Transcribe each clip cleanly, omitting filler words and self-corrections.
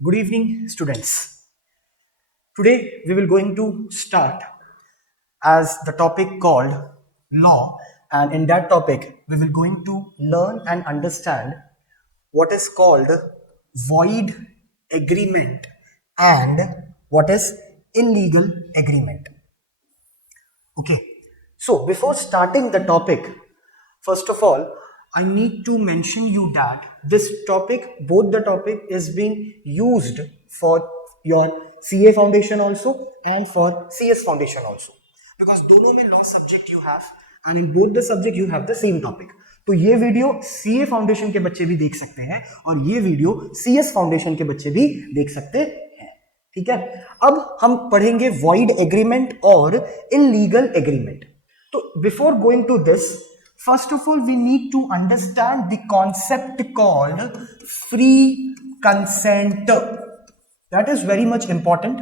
Good evening, students. Today we will going to start as the topic called law, and in that topic we will going to learn and understand what is called void agreement and what is illegal agreement. Okay, so before starting the topic, first of all, I need to mention you that this topic, both the topic is being used for your CA foundation also and for CS foundation also. Because दोनों में law subject you have and in both the subject you have the same topic. तो ये video CA foundation के बच्चे भी देख सकते हैं और ये वीडियो सीएस फाउंडेशन के बच्चे भी देख सकते हैं. ठीक है. अब हम पढ़ेंगे वॉइड एग्रीमेंट और इनलीगल एग्रीमेंट. तो before going to this, first of all we need to understand the concept called free consent. That is very much important.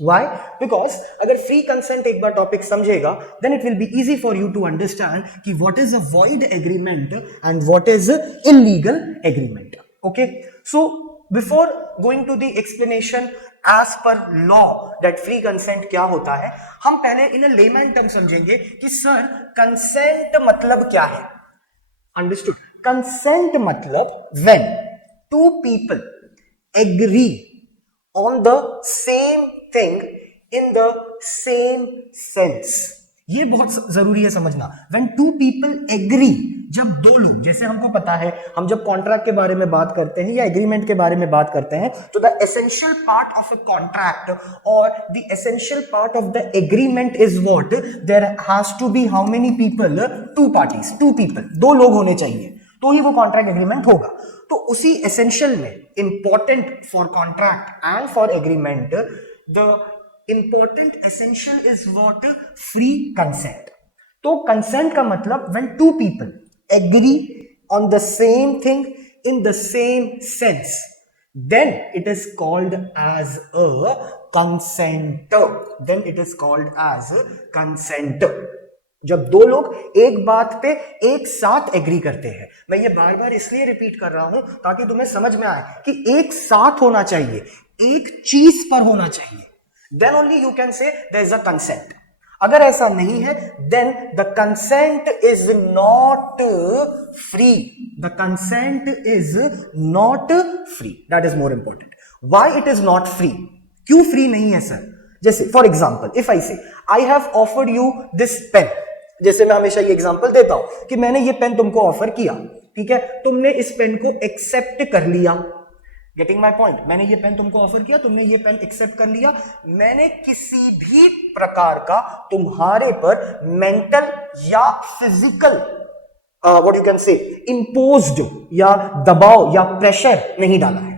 Why? Because अगर फ्री कंसेंट एक बार टॉपिक समझेगा then it will be easy for you to understand कि what is a void agreement and what is illegal agreement. Okay, so before going to the explanation as per law that free consent क्या होता है, हम पहले in a layman term समझेंगे कि sir consent मतलब क्या है. Understood? Consent मतलब when two people agree on the same thing in the same sense. ये बहुत जरूरी है समझना. When two people agree, जब दो लोग, जैसे हमको पता है हम जब कॉन्ट्रैक्ट के बारे में बात करते हैं या एग्रीमेंट के बारे में बात करते हैं तो the essential part of a contract और the essential part of the agreement is what there has to be how many people, two parties, two people, दो लोग होने चाहिए तो ही वो कॉन्ट्रैक्ट एग्रीमेंट होगा. तो उसी एसेंशियल में important for contract and for agreement the important essential is what, free consent. तो कंसेंट का मतलब when two people agree on the same thing in the same sense then it is called as a consent. Then it is called as a consent. जब दो लोग एक बात पे एक साथ एग्री करते हैं. मैं ये बार बार इसलिए रिपीट कर रहा हूं ताकि तुम्हें समझ में आए कि एक साथ होना चाहिए, एक चीज पर होना चाहिए. Then only you can say there is a consent. अगर ऐसा नहीं है then the consent is not free. The consent is not free. That is more important. Why it is not free? क्यों फ्री नहीं है सर? जैसे for example if I say I have offered you this pen. जैसे मैं हमेशा ये example देता हूं कि मैंने ये पेन तुमको ऑफर किया, ठीक है, तुमने इस पेन को एक्सेप्ट कर लिया. Getting my point? मैंने ये पेन तुमको ऑफर किया, तुमने ये पेन एक्सेप्ट कर लिया. मैंने किसी भी प्रकार का तुम्हारे पर मेंटल या फिजिकल व्हाट यू कैन से इंपोज्ड या दबाव या प्रेशर नहीं डाला है.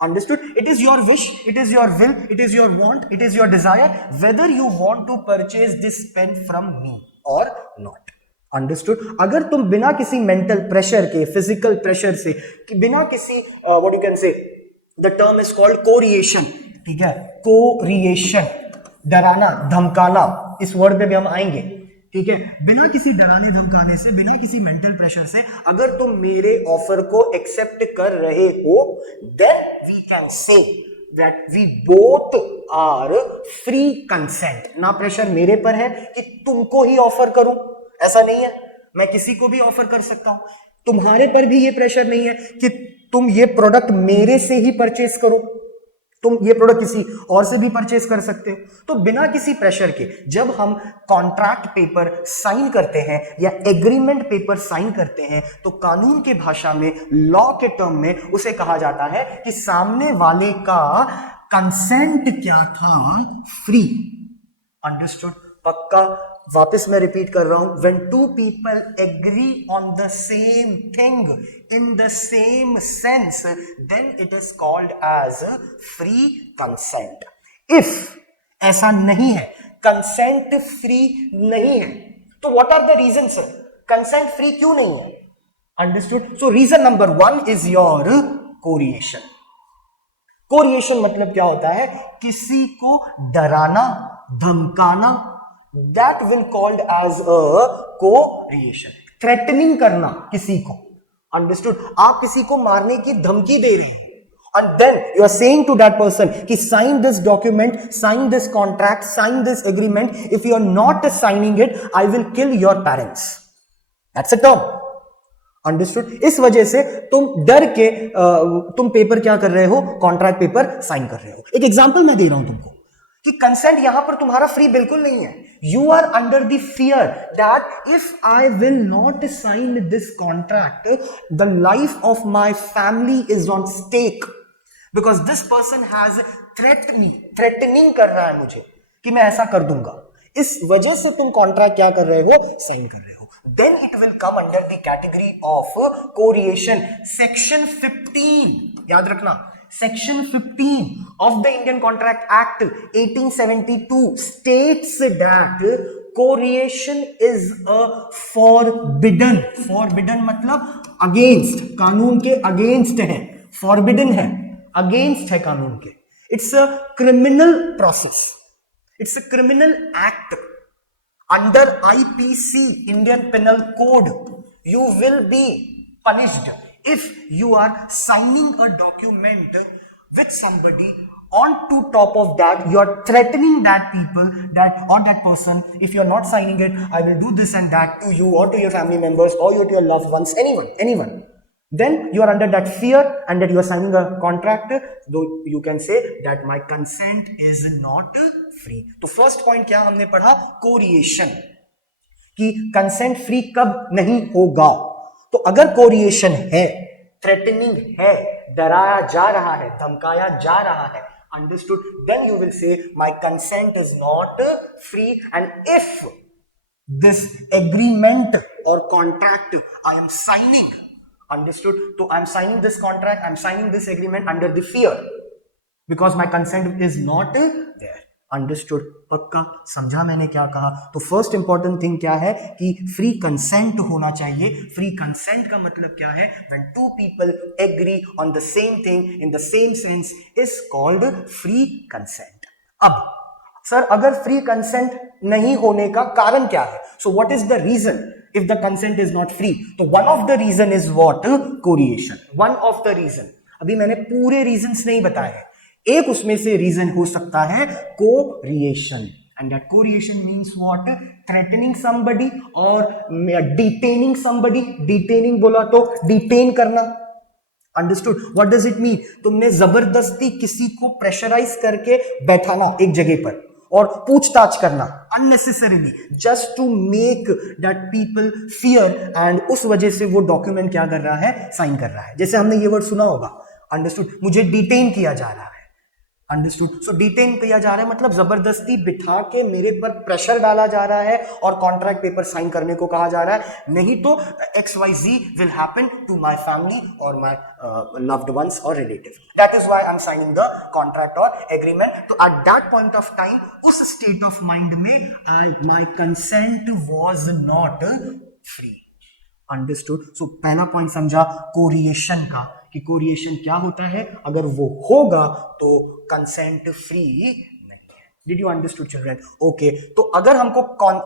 Understood? It is your wish, it is your will, it is your want, it is your desire whether you want to purchase this pen from me or not. Understood? अगर तुम बिना किसी मेंटल प्रेशर के, physical pressure से, बिना किसी what you can say, the term is called coercion. ठीक है, कोरिएशन, डराना, धमकाना, इस वर्ड पे भी हम आएंगे. ठीक है, बिना किसी डराने धमकाने से, बिना किसी मेंटल प्रेशर से अगर तुम मेरे ऑफर को एक्सेप्ट कर रहे हो then we can say that we both are free consent. ना प्रेशर मेरे पर है कि तुमको ही ऑफर करूं, ऐसा नहीं है. मैं किसी को भी ऑफर कर सकता हूं. तुम्हारे पर भी ये प्रेशर नहीं है कि तुम ये प्रोडक्ट मेरे से ही परचेस करो. तुम ये प्रोडक्ट किसी और से भी परचेस कर सकते हो. तो बिना किसी प्रेशर के जब हम कॉन्ट्रैक्ट पेपर साइन करते हैं या एग्रीमेंट पेपर साइन करते हैं तो कानून के भाषा में, लॉ के टर्म में उसे कहा जाता है कि सामने वाले का कंसेंट क्या था, फ्री. अंडरस्टूड? पक्का? वापस मैं रिपीट कर रहा हूं. When two people agree on the same thing in the same sense then it is called as free consent. If ऐसा नहीं है, कंसेंट फ्री नहीं है, तो what are the reason sir? Consent free क्यों नहीं है? Understood? So reason number 1 is your coercion. Coercion मतलब क्या होता है? किसी को डराना, धमकाना. That will called as a co-creation. Threatening करना किसी को. अंडरस्टूड? आप किसी को मारने की धमकी दे रहे हैं And then you are saying to that person कि sign this document, sign this contract, sign this agreement. If you are not signing it, I will kill your parents. That's a term. Understood? इस वजह से तुम डर के तुम paper क्या कर रहे हो, कॉन्ट्रैक्ट पेपर साइन कर रहे हो. एक एग्जांपल मैं दे रहा हूं तुमको कि कंसेंट यहां पर तुम्हारा फ्री बिल्कुल नहीं है. You are under the fear that if I will not sign this contract, the life of my family is on stake, because this person has threatening कर रहा है मुझे कि मैं ऐसा कर दूंगा. इस वजह से तुम कॉन्ट्रैक्ट क्या कर रहे हो, साइन कर रहे हो. Then it will come under the category of co-creation. Section 15, याद रखना, Section 15 of the Indian Contract Act 1872 states that co-creation is a forbidden. Forbidden मतलब against, कानून के against है. Forbidden है, against है कानून के. It's a criminal process. It's a criminal act. Under IPC, Indian Penal Code, you will be punished if you are signing a document with somebody. On to top of that, you are threatening that people, that or that person. If you are not signing it, I will do this and that to you or to your family members or to your loved ones, anyone. Then you are under that fear and that you are signing a contract, though you can say that my consent is not free. तो first point क्या हमने पढ़ा, कोरिएशन, कि consent free कब नहीं होगा. तो अगर कोरिएशन है, थ्रेटनिंग है, डराया जा रहा है, धमकाया जा रहा है, understood, then you will say my consent is not free. And if this agreement or contract I am signing, understood, so I am signing this contract, I am signing this agreement under the fear because my consent is not there. Understood, पक्का समझा मैंने क्या कहा. तो first important thing क्या है कि free consent होना चाहिए. फ्री कंसेंट का मतलब क्या है, when two people agree on the same thing in the same sense is called free consent. अब सर अगर फ्री कंसेंट नहीं होने का कारण क्या है, so what is the reason if the consent is not free. तो one of the reason is what, coercion. One of the reason, अभी मैंने पूरे रीजंस नहीं बताए, एक उसमें से रीजन हो सकता है coercion. And that coercion means what, threatening somebody और डिटेनिंग समबडी. डिटेनिंग बोला तो डिटेन करना. Understood, what does it mean, तुमने जबरदस्ती किसी को प्रेशराइज करके बैठाना एक जगह पर और पूछताछ करना unnecessarily, just to make that people fear, and उस वजह से वो डॉक्यूमेंट क्या कर रहा है, साइन कर रहा है. जैसे हमने ये वर्ड सुना होगा, अंडरस्टूड, मुझे डिटेन किया जा रहा है. अंडरस्टूड, सो डिटेन किया जा रहा है मतलब जबरदस्ती बिठा के मेरे पर प्रेशर डाला जा रहा है और कॉन्ट्रैक्ट पेपर साइन करने को कहा जा रहा है. नहीं तो XYZ will happen to my family और my loved ones or relative. That is why I'm signing the contract or agreement. तो at that point of time, उस state of mind में my consent was not free. Understood? So पहला point समझा कोरिएशन का, कि कोरिएशन क्या होता है, अगर वो होगा तो कंसेंट फ्री नहीं है. Did you understood children? Okay, तो अगर हमको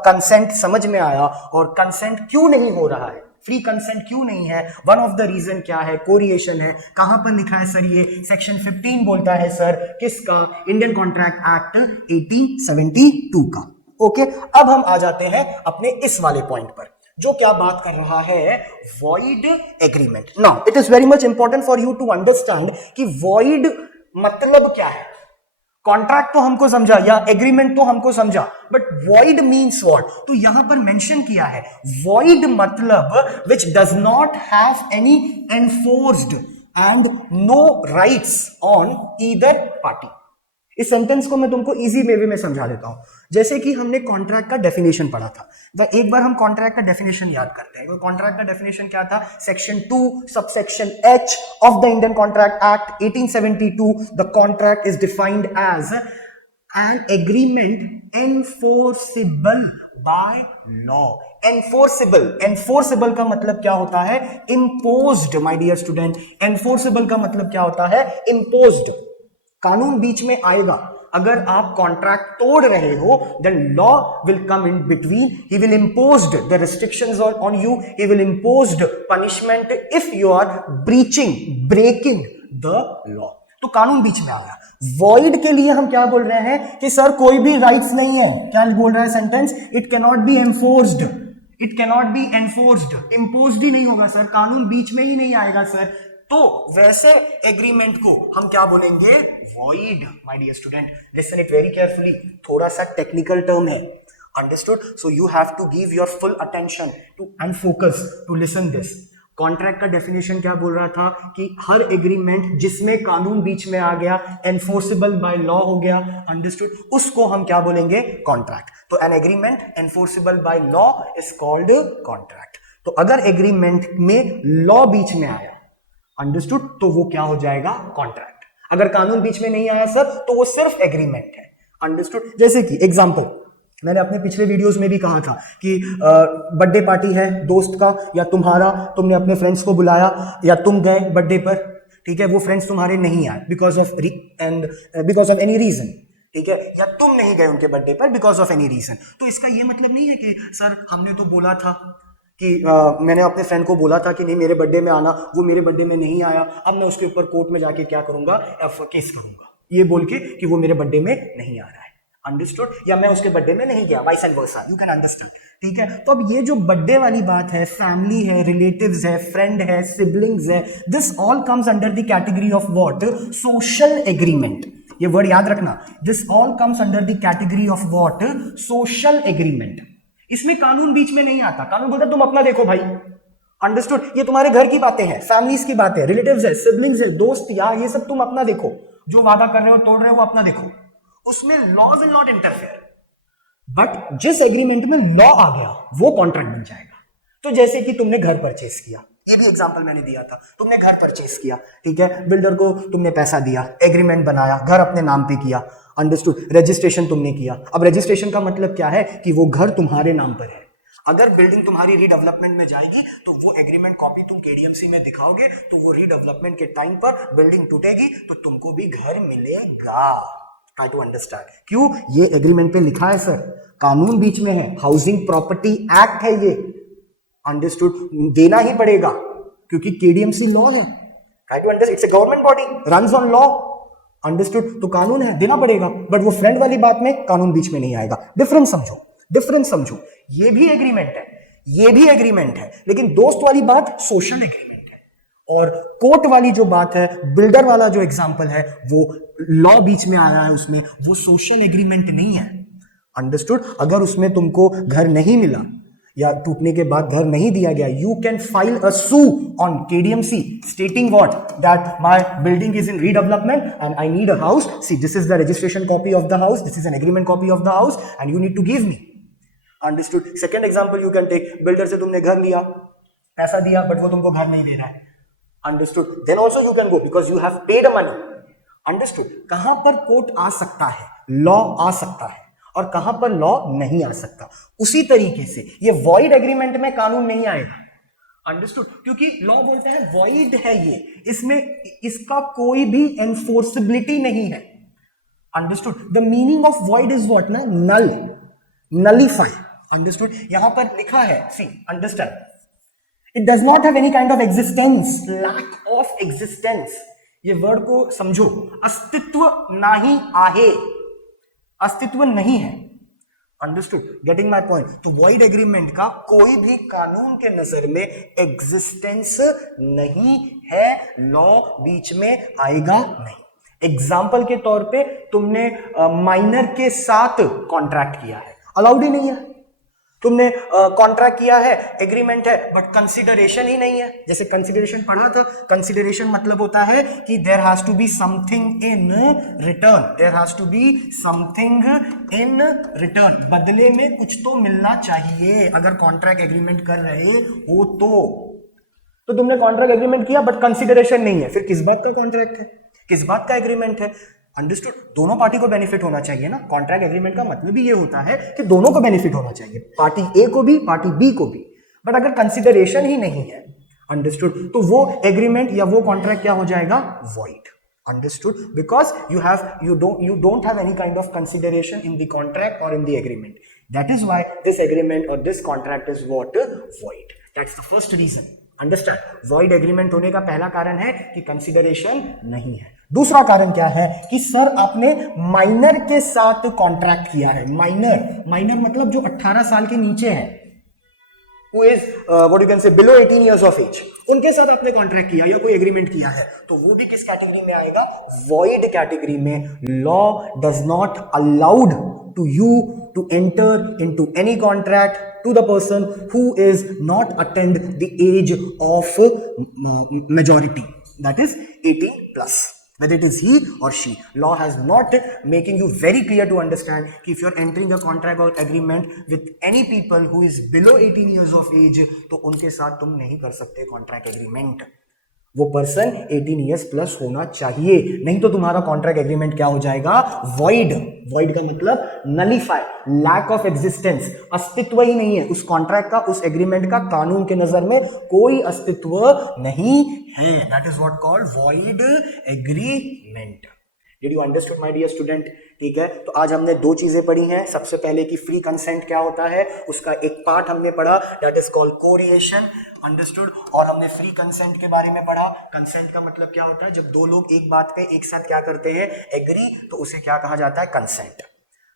कंसेंट समझ में आया और कंसेंट क्यों नहीं हो रहा है, फ्री कंसेंट क्यों नहीं है, वन ऑफ द रीजन क्या है, कोरिएशन है. कहां पर लिखा है सर, ये सेक्शन 15 बोलता है सर, किसका, इंडियन कॉन्ट्रैक्ट एक्ट 1872 का. ओके, अब हम आ जाते हैं अपने इस वाले पॉइंट पर जो क्या बात कर रहा है, void agreement. Now it is very much important for you to understand कि वॉइड मतलब क्या है. कॉन्ट्रैक्ट तो हमको समझा या एग्रीमेंट तो हमको समझा, बट वॉइड मीन्स व्हाट, तो यहां पर मेंशन किया है वॉइड मतलब which does not have any enforced and no rights on either party. इस सेंटेंस को मैं तुमको इजी वे में समझा देता हूं. जैसे कि हमने कॉन्ट्रैक्ट का डेफिनेशन पढ़ा था, तो एक बार हम कॉन्ट्रैक्ट का डेफिनेशन याद करते हैं. कॉन्ट्रैक्ट का डेफिनेशन क्या था, section 2 subsection H of the Indian contract act 1872. The contract is defined as an agreement enforceable by law. Enforceable का मतलब क्या होता है, imposed. My dear student, enforceable का मतलब क्या होता है, इम्पोज्ड. कानून बीच में आएगा. अगर आप कॉन्ट्रैक्ट तोड़ रहे हो, then law will come in between. He will imposed the restrictions on you. He will imposed punishment if you are breaking the law. तो कानून बीच में आ गया। वॉइड के लिए हम क्या बोल रहे हैं कि सर कोई भी राइट्स नहीं है। क्या बोल रहा है sentence? It can not be enforced, it can not be enforced, imposed ही नहीं होगा सर, कानून बीच में ही नहीं आएगा सर। तो वैसे एग्रीमेंट को हम क्या बोलेंगे? Void. My dear student, listen it very carefully, थोड़ा सा टेक्निकल टर्म है, understood? So you have to give your full attention to and focus to listen this. Contract का डेफिनेशन क्या बोल रहा था कि हर एग्रीमेंट जिसमें कानून बीच में आ गया, एनफोर्सेबल बाय लॉ हो गया, अंडरस्टूड, उसको हम क्या बोलेंगे? कॉन्ट्रैक्ट। तो N agreement enforceable by law is called contract. तो अगर एग्रीमेंट में लॉ बीच में आया, अंडरस्टूड, तो वो क्या हो जाएगा? कॉन्ट्रैक्ट। अगर कानून बीच में नहीं आया सर तो वो सिर्फ एग्रीमेंट है, अंडरस्टूड? जैसे कि एग्जांपल मैंने अपने पिछले वीडियोस में भी कहा था कि बर्थडे पार्टी है दोस्त का या तुम्हारा, तुमने अपने फ्रेंड्स को बुलाया या तुम गए बर्थडे पर, ठीक है, वो फ्रेंड्स तुम्हारे नहीं आए बिकॉज ऑफ एनी रीजन, ठीक है, या तुम नहीं गए उनके बर्थडे पर बिकॉज ऑफ एनी रीजन। तो इसका ये मतलब नहीं है कि सर हमने तो बोला था कि मैंने अपने फ्रेंड को बोला था कि नहीं मेरे बर्थडे में आना, वो मेरे बर्थडे में नहीं आया, अब मैं उसके ऊपर कोर्ट में जाके क्या करूंगा? केस करूंगा, ये बोल के कि वो मेरे बर्थडे में नहीं आ रहा है, अंडरस्टूड? या मैं उसके बर्थडे में नहीं गया, vice and versa, you can understand, ठीक है? तो अब ये जो बर्थडे वाली बात है, फैमिली है, रिलेटिव्स है, फ्रेंड है, सिबलिंग्स है, this all comes under the category of what? Social agreement. ये वर्ड याद रखना, this all comes under the category of what? Social agreement. इसमें कानून बीच में नहीं आता। कानून बोलता है तुम अपना देखो भाई, अंडरस्टूड? ये तुम्हारे घर की बातें हैं, फैमिलीज की बातें, रिलेटिव्स है, सिबलिंग्स है, दोस्त यार, ये सब तुम अपना देखो, जो वादा कर रहे हो तोड़ रहे हो अपना देखो, उसमें law will not interfere. But जिस एग्रीमेंट में लॉ आ गया वो कॉन्ट्रैक्ट बन जाएगा। तो जैसे कि तुमने घर परचेस किया, ये भी एग्जांपल मैंने दिया था, तुमने घर परचेस किया, ठीक है, बिल्डर को तुमने पैसा दिया, एग्रीमेंट बनाया, घर अपने नाम पे किया, अंडरस्टूड? रजिस्ट्रेशन तुमने किया। अब रजिस्ट्रेशन का मतलब क्या है कि वो घर तुम्हारे नाम पर है। अगर बिल्डिंग तुम्हारी रीडेवलपमेंट में जाएगी तो वो एग्रीमेंट कॉपी तुम केडीएमसी में दिखाओगे तो वो रीडेवलपमेंट के टाइम पर बिल्डिंग टूटेगी तो तुमको भी घर मिलेगा। Try to understand. क्यों? ये एग्रीमेंट पे लिखा है सर, कानून बीच में है, हाउसिंग प्रॉपर्टी एक्ट है ये, अंडरस्टूड? देना ही पड़ेगा क्योंकि केडीएमसी लॉ है। Try to understand, it's a government body, runs on law, understood? तो कानून है, देना पड़ेगा। बट वो फ्रेंड वाली बात में कानून बीच में नहीं आएगा। डिफरेंस समझो, डिफरेंस समझो। ये भी एग्रीमेंट है, ये भी एग्रीमेंट है, लेकिन दोस्त वाली बात सोशल एग्रीमेंट है, और कोर्ट वाली जो बात है, बिल्डर वाला जो एग्जांपल है, वो लॉ बीच में आया है उसमें, वो सोशल एग्रीमेंट नहीं है, अंडरस्टूड? अगर उसमें तुमको घर नहीं मिला या टूटने के बाद घर नहीं दिया गया, you can file a sue on KDMC stating what? That my building is in redevelopment and I need a house, see this is the registration copy of the house, this is an agreement copy of the house and you need to give me, understood? Second example you can take, builder से तुमने घर लिया, पैसा दिया, but वो तुमको घर नहीं दे रहा है, understood? Then also you can go because you have paid money, understood? कहां पर कोर्ट आ सकता है, लॉ आ सकता है, और कहां पर लॉ नहीं आ सकता। उसी तरीके से ये वॉइड एग्रीमेंट में कानून नहीं आएगा, अंडरस्टूड? क्योंकि लॉ बोलते हैं वॉइड है ये, इसमें इसका कोई भी एनफोर्सेबिलिटी नहीं है, understood? The meaning of void is what ना? Null, nullify, understood? यहां पर लिखा है, see understand, it does not have any kind of existence, lack of existence. ये वर्ड को समझो, अस्तित्व नहीं आहे, अस्तित्व नहीं है, अंडरस्टूड? Getting my point? तो वॉइड एग्रीमेंट का कोई भी कानून के नजर में एग्जिस्टेंस नहीं है, लॉ बीच में आएगा नहीं। एग्जाम्पल के तौर पे तुमने माइनर के साथ कॉन्ट्रैक्ट किया है, अलाउड ही नहीं है। तुमने कॉन्ट्रैक्ट किया है, एग्रीमेंट है, बट कंसिडरेशन ही नहीं है। जैसे कंसिडरेशन पढ़ा था, कंसिडरेशन मतलब होता है कि there has to be something in return, there has to be something in return, बदले में कुछ तो मिलना चाहिए अगर कॉन्ट्रैक्ट एग्रीमेंट कर रहे हो तो तुमने कॉन्ट्रैक्ट एग्रीमेंट किया बट कंसिडरेशन नहीं है, फिर किस बात का कॉन्ट्रैक्ट है, किस बात का एग्रीमेंट है, अंडरस्टूड? दोनों पार्टी को बेनिफिट होना चाहिए ना। कॉन्ट्रैक्ट एग्रीमेंट का मतलब ही ये होता है कि दोनों को बेनिफिट होना चाहिए, पार्टी ए को भी, पार्टी बी को भी। बट अगर कंसिडरेशन ही नहीं है, अंडरस्टूड, तो वो एग्रीमेंट या वो कॉन्ट्रैक्ट क्या हो जाएगा? Void, understood? Because you don't have any kind of consideration in the contract or in the agreement. That is why this agreement or this contract is what? Void. That's the first reason. Understand? Void agreement होने का पहला कारण है कि consideration नहीं है। दूसरा कारण क्या है कि सर आपने माइनर के साथ कॉन्ट्रैक्ट किया है। माइनर, माइनर मतलब जो 18 साल के नीचे है, who is what you can say below 18 years of age, उनके साथ आपने कॉन्ट्रैक्ट किया या कोई एग्रीमेंट किया है तो वो भी किस कैटेगरी में आएगा? वॉइड कैटेगरी में। Law does not allowed to you to enter into any contract to the person who is not attained the age of majority, that is 18 plus, whether it is he or she. Law has not making you very clear to understand कि if you are entering a contract or agreement with any people who is below 18 years of age तो उनके साथ तुम नहीं कर सकते contract agreement। वो person 18 years plus होना चाहिए, नहीं तो तुम्हारा कॉन्ट्रैक्ट एग्रीमेंट क्या हो जाएगा? वॉइड। वॉइड का मतलब नलिफाई, लैक ऑफ एग्जिस्टेंस, अस्तित्व ही नहीं है उस कॉन्ट्रैक्ट का, उस एग्रीमेंट का कानून के नजर में कोई अस्तित्व नहीं है। That is what called void agreement. Did you understood my dear student? ठीक है, तो आज हमने दो चीजें पढ़ी हैं। सबसे पहले कि फ्री कंसेंट क्या होता है, उसका एक पार्ट हमने पढ़ा, दैट इज कॉल्ड कोरिएशन, अंडरस्टूड। और हमने फ्री कंसेंट के बारे में पढ़ा। कंसेंट का मतलब क्या होता है? जब दो लोग एक बात पे एक साथ क्या करते हैं? एग्री, तो उसे क्या कहा जाता है? कंसेंट।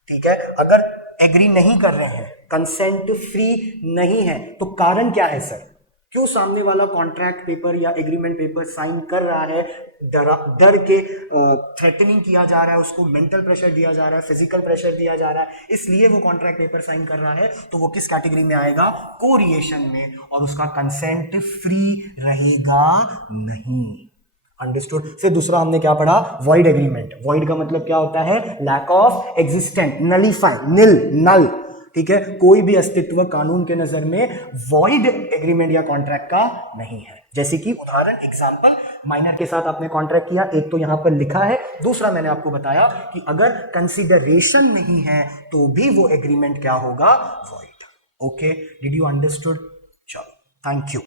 ठीक है, अगर एग्री नहीं कर रहे हैं, कंसेंट फ्री नहीं है, तो कारण क्या है सर? क्यों सामने वाला कॉन्ट्रैक्ट पेपर या एग्रीमेंट पेपर साइन कर रहा है? डर के थ्रेटनिंग किया जा रहा है, उसको मेंटल प्रेशर दिया जा रहा है, फिजिकल प्रेशर दिया जा रहा है, इसलिए वो कॉन्ट्रैक्ट पेपर साइन कर रहा है। तो वो किस कैटेगरी में आएगा? कोरिएशन में, और उसका कंसेंट फ्री रहेगा नहीं। अंडरस्टूड। फिर दूसरा हमने क्या पढ़ा? Void agreement. वॉइड का मतलब क्या होता है? लैक ऑफ एग्जिस्टेंट, नलीफाई, निल, नल। ठीक है, कोई भी अस्तित्व कानून के नजर में वॉइड एग्रीमेंट या कॉन्ट्रैक्ट का नहीं है। जैसे कि उदाहरण, एग्जांपल, माइनर के साथ आपने कॉन्ट्रैक्ट किया, एक तो यहां पर लिखा है, दूसरा मैंने आपको बताया कि अगर कंसिडरेशन नहीं है तो भी वो एग्रीमेंट क्या होगा? Void. Okay, did you understood? चलो, थैंक यू।